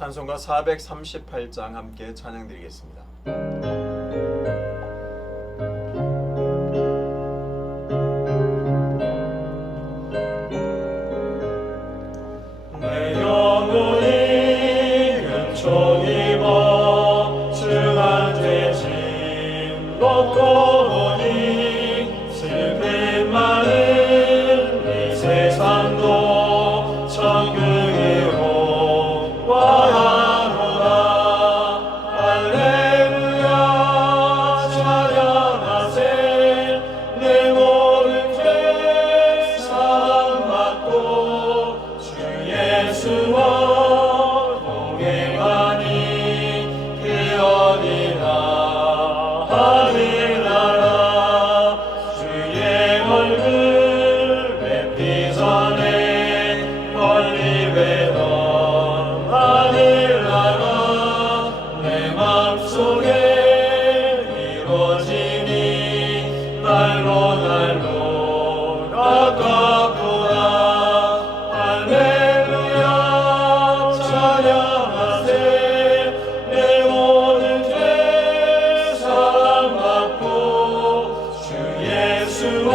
찬송가 438장 함께 찬양드리겠습니다. 내 영혼이 금총 입어 중한 죄짐 벗고 오니 슬픈 마음 이 세상도 천국으로 와하노라. 할렐루야 찬양하세. 내 모든 죄 사함받고 주 예수와 동행하니 그어디나 하늘나라. 주의 얼굴 뵙기 전에 멀리 뵈던 하늘나라. 내 맘속에 이루어지니 날로 가깝구나. 할렐루야 찬양하세. 내 모든 죄 사함받고 주 예수와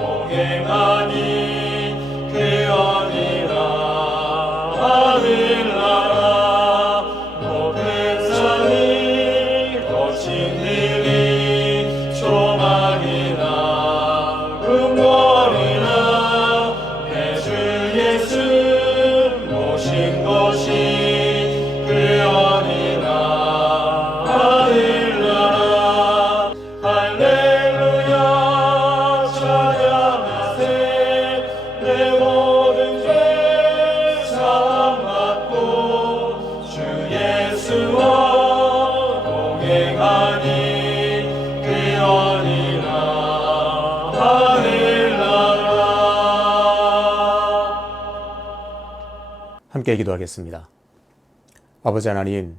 동행하니 그어디나 하늘나라. 높은 산이 거친 들이 조망이나 궁궐이나 내 주 예수 모신 곳이 그어디나 하늘나라. 할렐루야 찬양하세. 내 모든 죄 사함받고 주 예수와 동행하니 그어디나 하늘나라. 함께 기도하겠습니다. 아버지 하나님,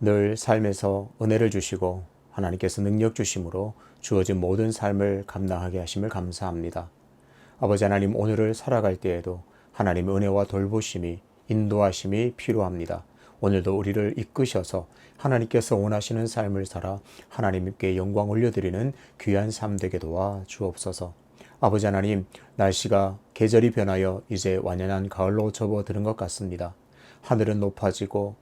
늘 삶에서 은혜를 주시고 하나님께서 능력 주심으로 주어진 모든 삶을 감당하게 하심을 감사합니다. 아버지 하나님, 오늘을 살아갈 때에도 하나님의 은혜와 돌보심이 인도하심이 필요합니다. 오늘도 우리를 이끄셔서 하나님께서 원하시는 삶을 살아 하나님께 영광 올려드리는 귀한 삶 되게 도와 주옵소서. 아버지 하나님, 날씨가 계절이 변하여 이제 완연한 가을로 접어드는 것 같습니다. 하늘은 높아지고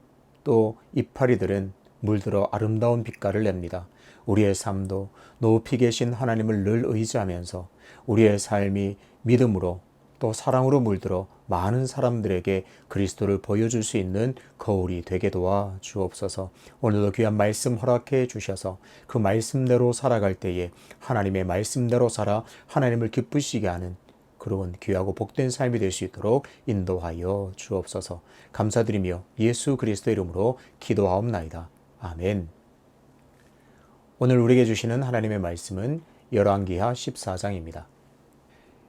또 이파리들은 물들어 아름다운 빛깔을 냅니다. 우리의 삶도 높이 계신 하나님을 늘 의지하면서 우리의 삶이 믿음으로 또 사랑으로 물들어 많은 사람들에게 그리스도를 보여줄 수 있는 거울이 되게 도와 주옵소서. 오늘도 귀한 말씀 허락해 주셔서 그 말씀대로 살아갈 때에 하나님의 말씀대로 살아 하나님을 기쁘시게 하는 그런 귀하고 복된 삶이 될 수 있도록 인도하여 주옵소서. 감사드리며 예수 그리스도 이름으로 기도하옵나이다. 아멘. 오늘 우리에게 주시는 하나님의 말씀은 열왕기하 14장입니다.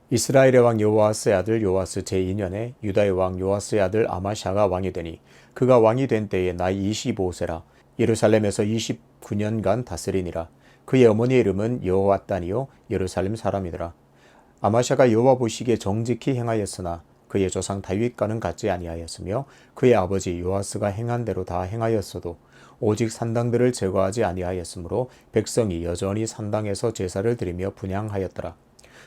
이스라엘의 왕 여호아스의 아들 요아스 제2년에 유다의 왕 요아스의 아들 아마샤가 왕이 되니 그가 왕이 된 때에 나이 25세라. 예루살렘에서 29년간 다스리니라. 그의 어머니의 이름은 여호앗단이요 예루살렘 사람이더라. 아마샤가 여호와 보시기에 정직히 행하였으나 그의 조상 다윗과는 같지 아니하였으며 그의 아버지 요아스가 행한 대로 다 행하였어도 오직 산당들을 제거하지 아니하였으므로 백성이 여전히 산당에서 제사를 드리며 분향하였더라.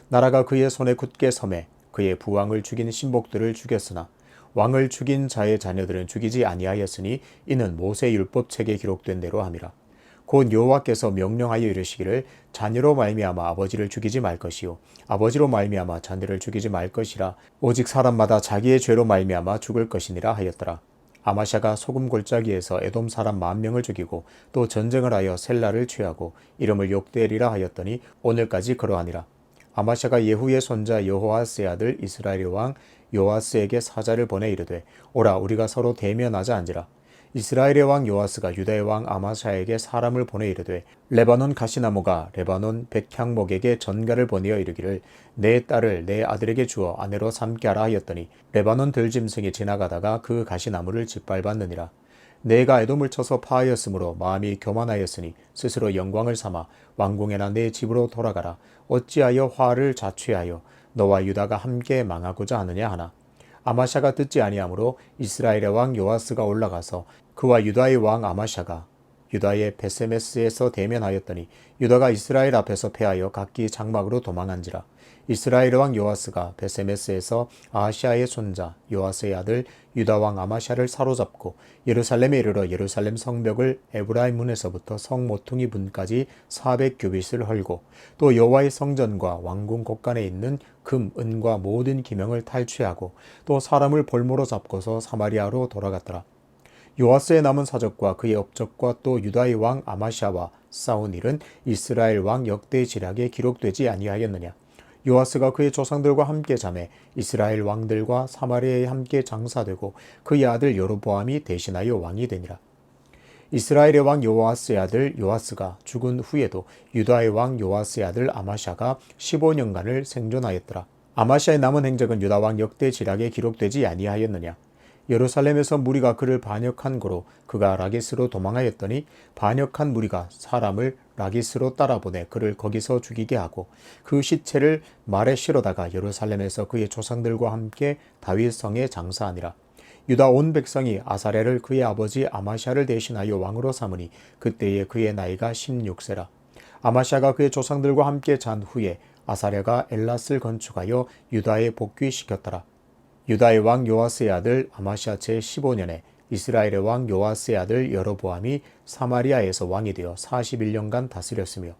나라가 그의 손에 굳게 섬에 그의 부왕을 죽인 신복들을 죽였으나 왕을 죽인 자의 자녀들은 죽이지 아니하였으니 이는 모세 율법책에 기록된 대로 함이라. 곧 여호와께서 명령하여 이르시기를 자녀로 말미암아 아버지를 죽이지 말 것이요 아버지로 말미암아 자녀를 죽이지 말 것이라. 오직 사람마다 자기의 죄로 말미암아 죽을 것이니라 하였더라. 아마샤가 소금 골짜기에서 에돔 사람 10,000명을 죽이고 또 전쟁을 하여 셀라를 취하고 이름을 욕되리라 하였더니 오늘까지 그러하니라. 아마샤가 예후의 손자 여호아스의 아들 이스라엘의 왕 요아스에게 사자를 보내 이르되 오라 우리가 서로 대면하자 한지라. 이스라엘의 왕 요아스가 유다의 왕 아마샤에게 사람을 보내 이르되 레바논 가시나무가 레바논 백향목에게 전가를 보내어 이르기를 내 딸을 내 아들에게 주어 아내로 삼게 하라 하였더니 레바논 들짐승이 지나가다가 그 가시나무를 짓밟았느니라. 내가 에돔을 쳐서 파하였으므로 마음이 교만하였으니 스스로 영광을 삼아 왕궁에나 내 집으로 돌아가라. 어찌하여 화를 자취하여 너와 유다가 함께 망하고자 하느냐 하나. 아마샤가 듣지 아니하므로 이스라엘의 왕 요아스가 올라가서 그와 유다의 왕 아마샤가 유다의 베세메스에서 대면하였더니 유다가 이스라엘 앞에서 패하여 각기 장막으로 도망한지라. 이스라엘 왕 요아스가 베세메스에서 아하시아의 손자 요아스의 아들 유다 왕 아마샤를 사로잡고 예루살렘에 이르러 예루살렘 성벽을 에브라임 문에서부터 성 모퉁이 분까지 400규빗을 헐고 또 여호와의 성전과 왕궁 곳간에 있는 금, 은과 모든 기명을 탈취하고 또 사람을 볼모로 잡고서 사마리아로 돌아갔더라. 요아스의 남은 사적과 그의 업적과 또 유다의 왕 아마샤와 싸운 일은 이스라엘 왕 역대 지략에 기록되지 아니하였느냐. 요아스가 그의 조상들과 함께 잠에 이스라엘 왕들과 사마리아에 함께 장사되고 그의 아들 여로보암이 대신하여 왕이 되니라. 이스라엘의 왕 요아스의 아들 요아스가 죽은 후에도 유다의 왕 요아스의 아들 아마샤가 15년간을 생존하였더라. 아마샤의 남은 행적은 유다 왕 역대 지략에 기록되지 아니하였느냐. 예루살렘에서 무리가 그를 반역한 고로 그가 라기스로 도망하였더니 반역한 무리가 사람을 라기스로 따라보내 그를 거기서 죽이게 하고 그 시체를 말에 실어다가 예루살렘에서 그의 조상들과 함께 다윗 성에 장사하니라. 유다 온 백성이 아사랴를 그의 아버지 아마샤를 대신하여 왕으로 삼으니 그때에 그의 나이가 16세라. 아마샤가 그의 조상들과 함께 잔 후에 아사랴가 엘랏을 건축하여 유다에 복귀시켰더라. 유다의 왕 요아스의 아들 아마샤 제15년에 이스라엘의 왕 요아스의 아들 여로보암이 사마리아에서 왕이 되어 41년간 다스렸으며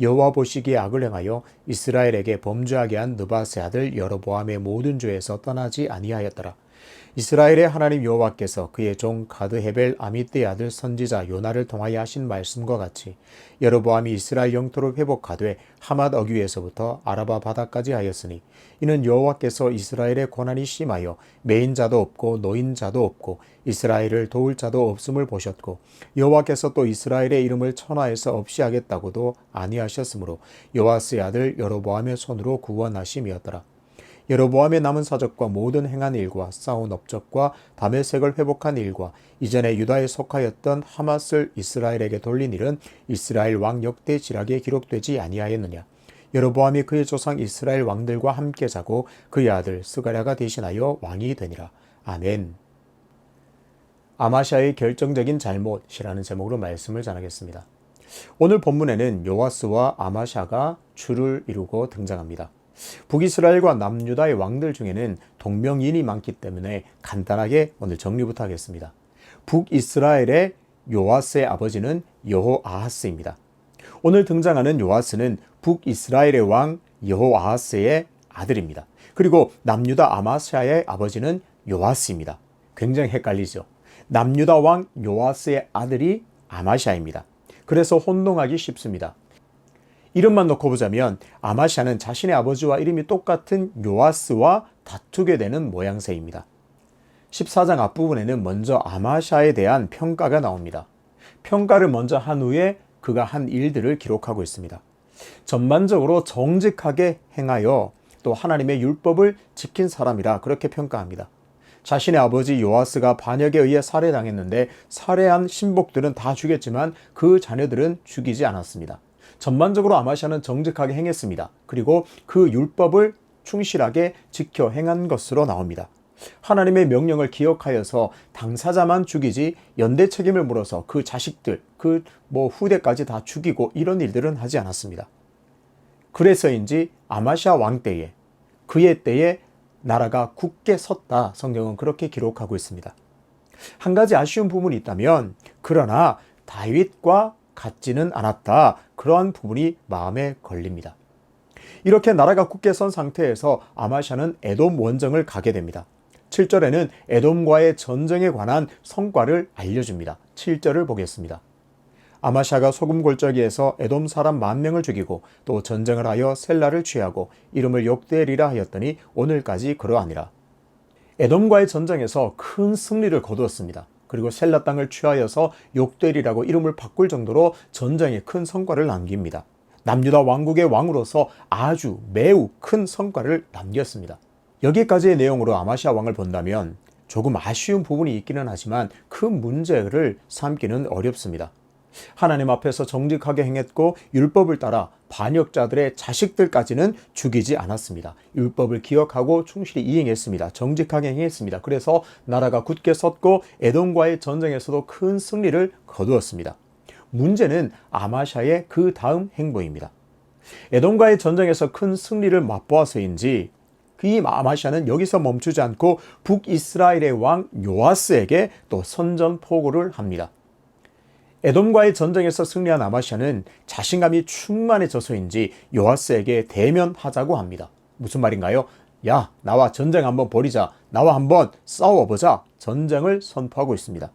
여호와 보시기에 악을 행하여 이스라엘에게 범죄하게 한 느밧의 아들 여로보암의 모든 죄에서 떠나지 아니하였더라. 이스라엘의 하나님 여호와께서 그의 종 가드헤벨 아미떼의 아들 선지자 요나를 통하여 하신 말씀과 같이 여로보암이 이스라엘 영토를 회복하되 하맛 어귀에서부터 아라바 바다까지 하였으니 이는 여호와께서 이스라엘의 고난이 심하여 매인자도 없고 노인자도 없고 이스라엘을 도울 자도 없음을 보셨고 여호와께서 또 이스라엘의 이름을 천하에서 없이 하겠다고도 아니하셨으므로 요아스의 아들 여로보암의 손으로 구원하심이었더라. 여로보암의 남은 사적과 모든 행한 일과 싸운 업적과 다메섹을 회복한 일과 이전에 유다에 속하였던 하맛을 이스라엘에게 돌린 일은 이스라엘 왕 역대 지략에 기록되지 아니하였느냐. 여로보암이 그의 조상 이스라엘 왕들과 함께 자고 그의 아들 스가랴가 대신하여 왕이 되니라. 아멘. 아마샤의 결정적인 잘못이라는 제목으로 말씀을 전하겠습니다. 오늘 본문에는 요아스와 아마샤가 줄을 이루고 등장합니다. 북이스라엘과 남유다의 왕들 중에는 동명이인이 많기 때문에 간단하게 오늘 정리부터 하겠습니다. 북이스라엘의 요아스의 아버지는 여호아하스입니다. 오늘 등장하는 요아스는 북이스라엘의 왕 여호아하스의 아들입니다. 그리고 남유다 아마샤의 아버지는 요아스입니다. 굉장히 헷갈리죠. 남유다 왕 요아스의 아들이 아마샤입니다. 그래서 혼동하기 쉽습니다. 이름만 놓고 보자면 아마샤는 자신의 아버지와 이름이 똑같은 요아스와 다투게 되는 모양새입니다. 14장 앞부분에는 먼저 아마샤에 대한 평가가 나옵니다. 평가를 먼저 한 후에 그가 한 일들을 기록하고 있습니다. 전반적으로 정직하게 행하여 또 하나님의 율법을 지킨 사람이라 그렇게 평가합니다. 자신의 아버지 요아스가 반역에 의해 살해당했는데 살해한 신복들은 다 죽였지만 그 자녀들은 죽이지 않았습니다. 전반적으로 아마샤는 정직하게 행했습니다. 그리고 그 율법을 충실하게 지켜 행한 것으로 나옵니다. 하나님의 명령을 기억하여서 당사자만 죽이지 연대 책임을 물어서 그 자식들, 그 후대까지 다 죽이고 이런 일들은 하지 않았습니다. 그래서인지 아마샤 왕 때에 그의 때에 나라가 굳게 섰다. 성경은 그렇게 기록하고 있습니다. 한 가지 아쉬운 부분이 있다면 그러나 다윗과 같지는 않았다. 그러한 부분이 마음에 걸립니다. 이렇게 나라가 굳게 선 상태에서 아마샤는 에돔 원정을 가게 됩니다. 7절에는 에돔과의 전쟁에 관한 성과를 알려줍니다. 7절을 보겠습니다. 아마샤가 소금 골짜기에서 에돔 사람 10,000명을 죽이고 또 전쟁을 하여 셀라를 취하고 이름을 욕되리라 하였더니 오늘까지 그러하니라. 에돔과의 전쟁에서 큰 승리를 거두었습니다. 그리고 셀라 땅을 취하여서 욕되리라고 이름을 바꿀 정도로 전쟁에 큰 성과를 남깁니다. 남유다 왕국의 왕으로서 아주 매우 큰 성과를 남겼습니다. 여기까지의 내용으로 아마시아 왕을 본다면 조금 아쉬운 부분이 있기는 하지만 큰 문제를 삼기는 어렵습니다. 하나님 앞에서 정직하게 행했고 율법을 따라 반역자들의 자식들까지는 죽이지 않았습니다. 율법을 기억하고 충실히 이행했습니다. 정직하게 행했습니다. 그래서 나라가 굳게 섰고 에돔과의 전쟁에서도 큰 승리를 거두었습니다. 문제는 아마샤의 그 다음 행보입니다. 에돔과의 전쟁에서 큰 승리를 맛보아서인지 이 아마샤는 여기서 멈추지 않고 북이스라엘의 왕 요아스에게 또 선전포고를 합니다. 에돔과의 전쟁에서 승리한 아마샤는 자신감이 충만해져서인지 요아스에게 대면하자고 합니다. 무슨 말인가요? 야, 나와 전쟁 한번 벌이자. 나와 한번 싸워보자. 전쟁을 선포하고 있습니다.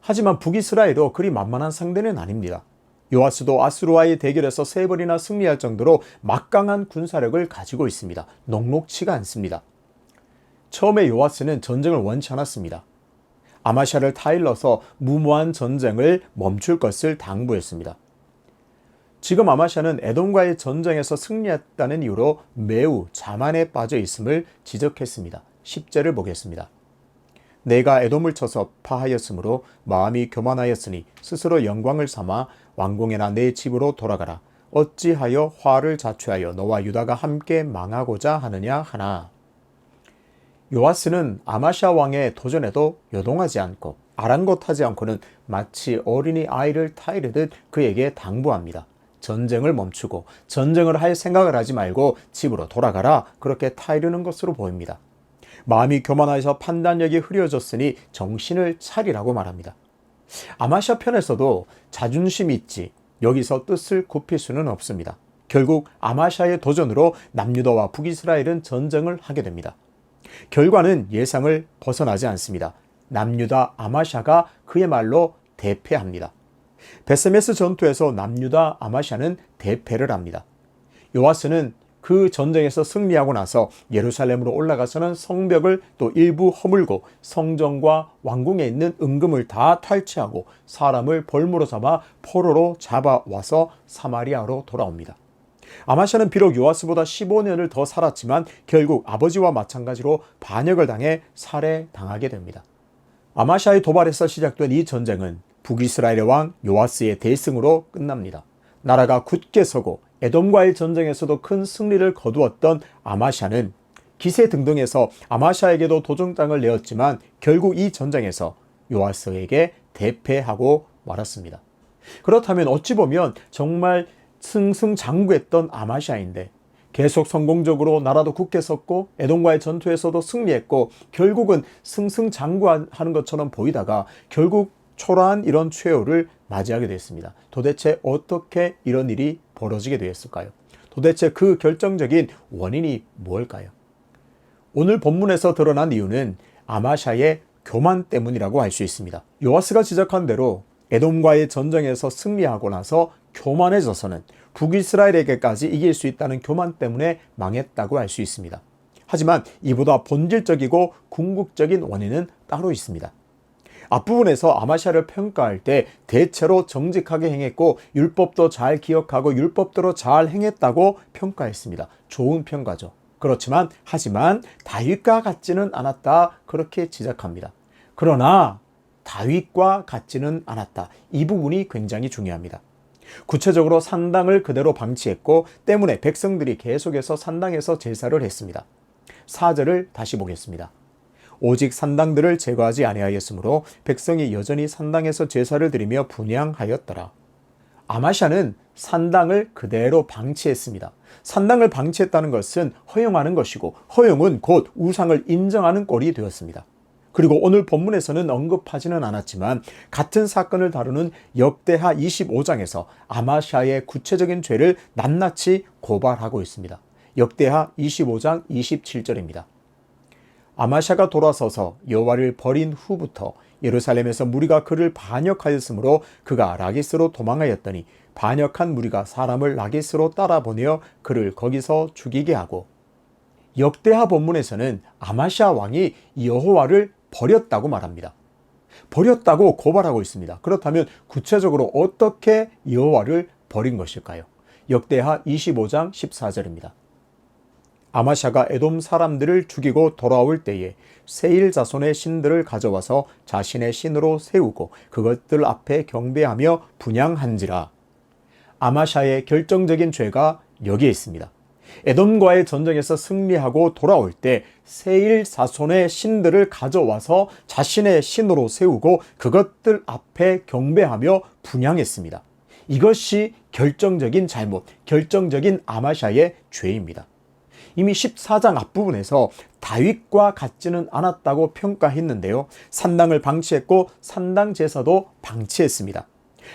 하지만 북이스라엘도 그리 만만한 상대는 아닙니다. 요아스도 아수르와의 대결에서 3번이나 승리할 정도로 막강한 군사력을 가지고 있습니다. 녹록치가 않습니다. 처음에 요아스는 전쟁을 원치 않았습니다. 아마샤를 타일러서 무모한 전쟁을 멈출 것을 당부했습니다. 지금 아마샤는 에돔과의 전쟁에서 승리했다는 이유로 매우 자만에 빠져 있음을 지적했습니다. 10절을 보겠습니다. 내가 에돔을 쳐서 파하였으므로 마음이 교만하였으니 스스로 영광을 삼아 왕궁에나 내 집으로 돌아가라. 어찌하여 화를 자초하여 너와 유다가 함께 망하고자 하느냐 하나. 요아스는 아마샤 왕의 도전에도 요동하지 않고 아랑곳하지 않고는 마치 어린이 아이를 타이르듯 그에게 당부합니다. 전쟁을 멈추고 전쟁을 할 생각을 하지 말고 집으로 돌아가라. 그렇게 타이르는 것으로 보입니다. 마음이 교만하여서 판단력이 흐려졌으니 정신을 차리라고 말합니다. 아마샤 편에서도 자존심이 있지 여기서 뜻을 굽힐 수는 없습니다. 결국 아마샤의 도전으로 남유다와 북이스라엘은 전쟁을 하게 됩니다. 결과는 예상을 벗어나지 않습니다. 남유다 아마샤가 그야말로 대패합니다. 베세메스 전투에서 남유다 아마샤는 대패를 합니다. 요아스는 그 전쟁에서 승리하고 나서 예루살렘으로 올라가서는 성벽을 또 일부 허물고 성전과 왕궁에 있는 은금을 다 탈취하고 사람을 벌무로 잡아 포로로 잡아와서 사마리아로 돌아옵니다. 아마샤는 비록 요아스보다 15년을 더 살았지만 결국 아버지와 마찬가지로 반역을 당해 살해당하게 됩니다. 아마샤의 도발에서 시작된 이 전쟁은 북이스라엘의 왕 요아스의 대승으로 끝납니다. 나라가 굳게 서고 에돔과의 전쟁에서도 큰 승리를 거두었던 아마샤는 기세등등해서 아마샤에게도 도전장을 내었지만 결국 이 전쟁에서 요아스에게 대패하고 말았습니다. 그렇다면 어찌 보면 정말 승승장구했던 아마샤인데 계속 성공적으로 나라도 굳게 섰고 에돔과의 전투에서도 승리했고 결국은 승승장구하는 것처럼 보이다가 결국 초라한 이런 최후를 맞이하게 됐습니다. 도대체 어떻게 이런 일이 벌어지게 되었을까요? 도대체 그 결정적인 원인이 무엇일까요? 오늘 본문에서 드러난 이유는 아마샤의 교만 때문이라고 할 수 있습니다. 요아스가 지적한 대로 에돔과의 전쟁에서 승리하고 나서 교만해져서는 북이스라엘에게까지 이길 수 있다는 교만 때문에 망했다고 할 수 있습니다. 하지만 이보다 본질적이고 궁극적인 원인은 따로 있습니다. 앞부분에서 아마샤를 평가할 때 대체로 정직하게 행했고 율법도 잘 기억하고 율법대로 잘 행했다고 평가했습니다. 좋은 평가죠. 그렇지만 하지만 다윗과 같지는 않았다 그렇게 지적합니다. 그러나 다윗과 같지는 않았다. 이 부분이 굉장히 중요합니다. 구체적으로 산당을 그대로 방치했고 때문에 백성들이 계속해서 산당에서 제사를 했습니다. 4절을 다시 보겠습니다. 오직 산당들을 제거하지 아니하였으므로 백성이 여전히 산당에서 제사를 드리며 분향하였더라. 아마샤는 산당을 그대로 방치했습니다. 산당을 방치했다는 것은 허용하는 것이고 허용은 곧 우상을 인정하는 꼴이 되었습니다. 그리고 오늘 본문에서는 언급하지는 않았지만 같은 사건을 다루는 역대하 25장에서 아마샤의 구체적인 죄를 낱낱이 고발하고 있습니다. 역대하 25장 27절입니다. 아마샤가 돌아서서 여호와를 버린 후부터 예루살렘에서 무리가 그를 반역하였으므로 그가 라기스로 도망하였더니 반역한 무리가 사람을 라기스로 따라보내어 그를 거기서 죽이게 하고 역대하 본문에서는 아마샤 왕이 여호와를 버렸다고 말합니다. 버렸다고 고발하고 있습니다. 그렇다면 구체적으로 어떻게 여호와를 버린 것일까요? 역대하 25장 14절입니다. 아마샤가 에돔 사람들을 죽이고 돌아올 때에 세일 자손의 신들을 가져와서 자신의 신으로 세우고 그것들 앞에 경배하며 분향한지라. 아마샤의 결정적인 죄가 여기에 있습니다. 에돔과의 전쟁에서 승리하고 돌아올 때 세일 자손의 신들을 가져와서 자신의 신으로 세우고 그것들 앞에 경배하며 분향했습니다. 이것이 결정적인 잘못, 결정적인 아마샤의 죄입니다. 이미 14장 앞부분에서 다윗과 같지는 않았다고 평가했는데요. 산당을 방치했고 산당 제사도 방치했습니다.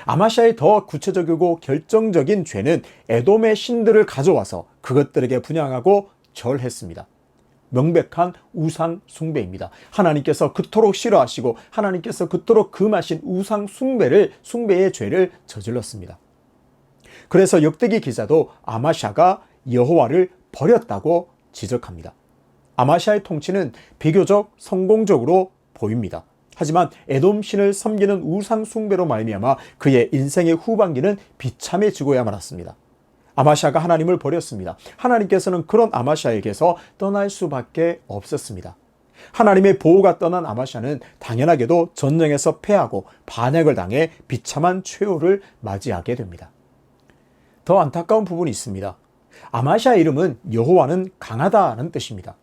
아마샤의 더 구체적이고 결정적인 죄는 에돔의 신들을 가져와서 그것들에게 분향하고 절했습니다. 명백한 우상 숭배입니다. 하나님께서 그토록 싫어하시고 하나님께서 그토록 금하신 우상 숭배의 죄를 저질렀습니다. 그래서 역대기 기자도 아마샤가 여호와를 버렸다고 지적합니다. 아마샤의 통치는 비교적 성공적으로 보입니다. 하지만 에돔 신을 섬기는 우상 숭배로 말미암아 그의 인생의 후반기는 비참해지고야 말았습니다. 아마샤가 하나님을 버렸습니다. 하나님께서는 그런 아마샤에게서 떠날 수밖에 없었습니다. 하나님의 보호가 떠난 아마샤는 당연하게도 전쟁에서 패하고 반역을 당해 비참한 최후를 맞이하게 됩니다. 더 안타까운 부분이 있습니다. 아마샤의 이름은 여호와는 강하다는 뜻입니다.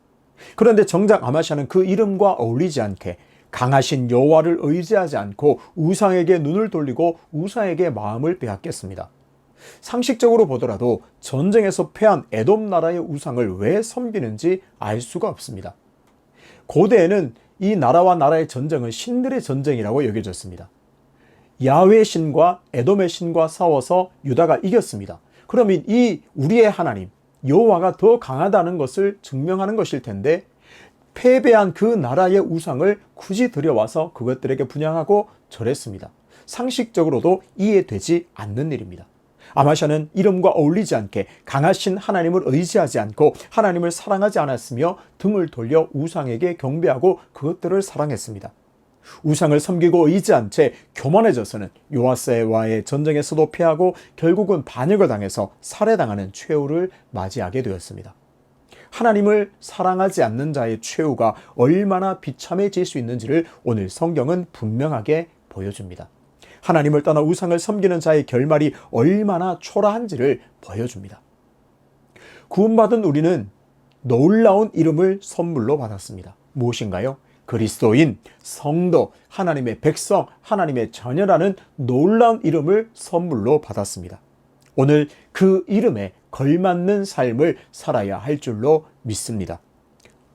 그런데 정작 아마샤는 그 이름과 어울리지 않게 강하신 여호와를 의지하지 않고 우상에게 눈을 돌리고 우상에게 마음을 빼앗겼습니다. 상식적으로 보더라도 전쟁에서 패한 에돔 나라의 우상을 왜 섬기는지 알 수가 없습니다. 고대에는 이 나라와 나라의 전쟁은 신들의 전쟁이라고 여겨졌습니다. 야훼 신과 에돔의 신과 싸워서 유다가 이겼습니다. 그러면 이 우리의 하나님 여호와가 더 강하다는 것을 증명하는 것일 텐데 패배한 그 나라의 우상을 굳이 들여와서 그것들에게 분향하고 절했습니다. 상식적으로도 이해되지 않는 일입니다. 아마샤는 이름과 어울리지 않게 강하신 하나님을 의지하지 않고 하나님을 사랑하지 않았으며 등을 돌려 우상에게 경배하고 그것들을 사랑했습니다. 우상을 섬기고 의지한 채 교만해져서는 요아스와의 전쟁에서도 패하고 결국은 반역을 당해서 살해당하는 최후를 맞이하게 되었습니다. 하나님을 사랑하지 않는 자의 최후가 얼마나 비참해질 수 있는지를 오늘 성경은 분명하게 보여줍니다. 하나님을 떠나 우상을 섬기는 자의 결말이 얼마나 초라한지를 보여줍니다. 구원받은 우리는 놀라운 이름을 선물로 받았습니다. 무엇인가요? 그리스도인, 성도, 하나님의 백성, 하나님의 자녀라는 놀라운 이름을 선물로 받았습니다. 오늘 그 이름에 걸맞는 삶을 살아야 할 줄로 믿습니다.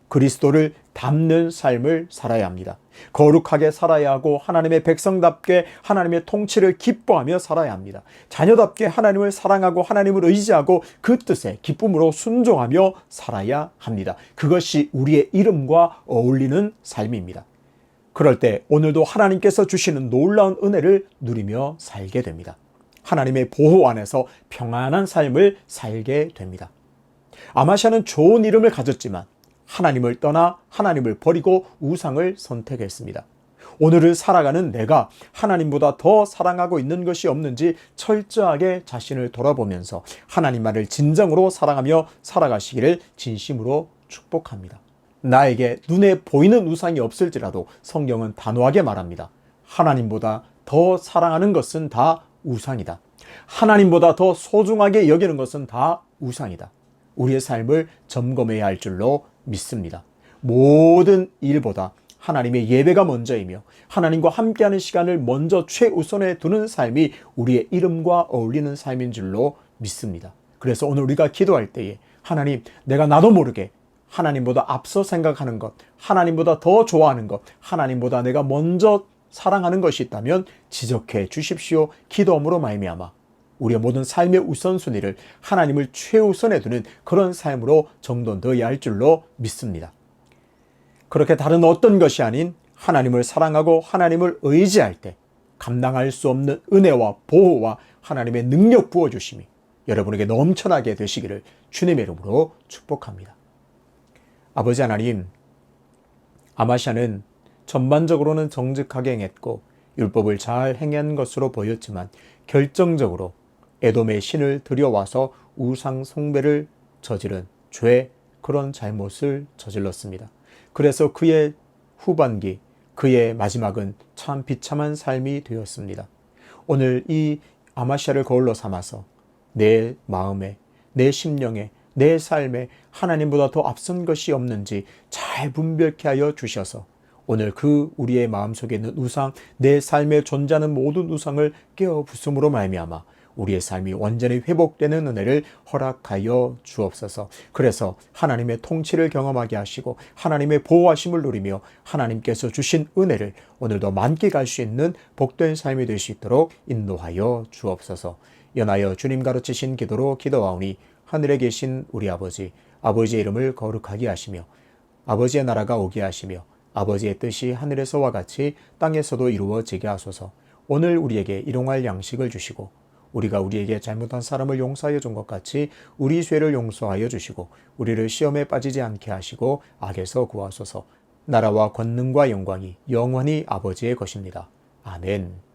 그리스도를 닮는 삶을 살아야 합니다. 거룩하게 살아야 하고 하나님의 백성답게 하나님의 통치를 기뻐하며 살아야 합니다. 자녀답게 하나님을 사랑하고 하나님을 의지하고 그 뜻에 기쁨으로 순종하며 살아야 합니다. 그것이 우리의 이름과 어울리는 삶입니다. 그럴 때 오늘도 하나님께서 주시는 놀라운 은혜를 누리며 살게 됩니다. 하나님의 보호 안에서 평안한 삶을 살게 됩니다. 아마샤는 좋은 이름을 가졌지만 하나님을 떠나 하나님을 버리고 우상을 선택했습니다. 오늘을 살아가는 내가 하나님보다 더 사랑하고 있는 것이 없는지 철저하게 자신을 돌아보면서 하나님만을 진정으로 사랑하며 살아가시기를 진심으로 축복합니다. 나에게 눈에 보이는 우상이 없을지라도 성경은 단호하게 말합니다. 하나님보다 더 사랑하는 것은 다 우상이다. 하나님보다 더 소중하게 여기는 것은 다 우상이다. 우리의 삶을 점검해야 할 줄로 믿습니다. 모든 일보다 하나님의 예배가 먼저이며 하나님과 함께하는 시간을 먼저 최우선에 두는 삶이 우리의 이름과 어울리는 삶인 줄로 믿습니다. 그래서 오늘 우리가 기도할 때에 하나님, 내가 나도 모르게 하나님보다 앞서 생각하는 것, 하나님보다 더 좋아하는 것, 하나님보다 내가 먼저 사랑하는 것이 있다면 지적해 주십시오. 기도함으로 말미암아 우리의 모든 삶의 우선순위를 하나님을 최우선에 두는 그런 삶으로 정돈되어야 할 줄로 믿습니다. 그렇게 다른 어떤 것이 아닌 하나님을 사랑하고 하나님을 의지할 때 감당할 수 없는 은혜와 보호와 하나님의 능력 부어주심이 여러분에게 넘쳐나게 되시기를 주님의 이름으로 축복합니다. 아버지 하나님, 아마샤는 전반적으로는 정직하게 행했고 율법을 잘 행한 것으로 보였지만 결정적으로 에돔의 신을 들여와서 우상 숭배를 저지른 죄, 그런 잘못을 저질렀습니다. 그래서 그의 후반기, 그의 마지막은 참 비참한 삶이 되었습니다. 오늘 이 아마시아를 거울로 삼아서 내 마음에, 내 심령에, 내 삶에 하나님보다 더 앞선 것이 없는지 잘 분별케 하여 주셔서 오늘 그 우리의 마음속에 있는 우상, 내 삶에 존재하는 모든 우상을 깨어 부숨으로 말미암아 우리의 삶이 완전히 회복되는 은혜를 허락하여 주옵소서. 그래서 하나님의 통치를 경험하게 하시고 하나님의 보호하심을 누리며 하나님께서 주신 은혜를 오늘도 만끽할 수 있는 복된 삶이 될 수 있도록 인도하여 주옵소서. 연하여 주님 가르치신 기도로 기도하오니 하늘에 계신 우리 아버지, 아버지의 이름을 거룩하게 하시며 아버지의 나라가 오게 하시며 아버지의 뜻이 하늘에서와 같이 땅에서도 이루어지게 하소서. 오늘 우리에게 일용할 양식을 주시고 우리가 우리에게 잘못한 사람을 용서하여 준 것 같이 우리 죄를 용서하여 주시고 우리를 시험에 빠지지 않게 하시고 악에서 구하소서. 나라와 권능과 영광이 영원히 아버지의 것입니다. 아멘.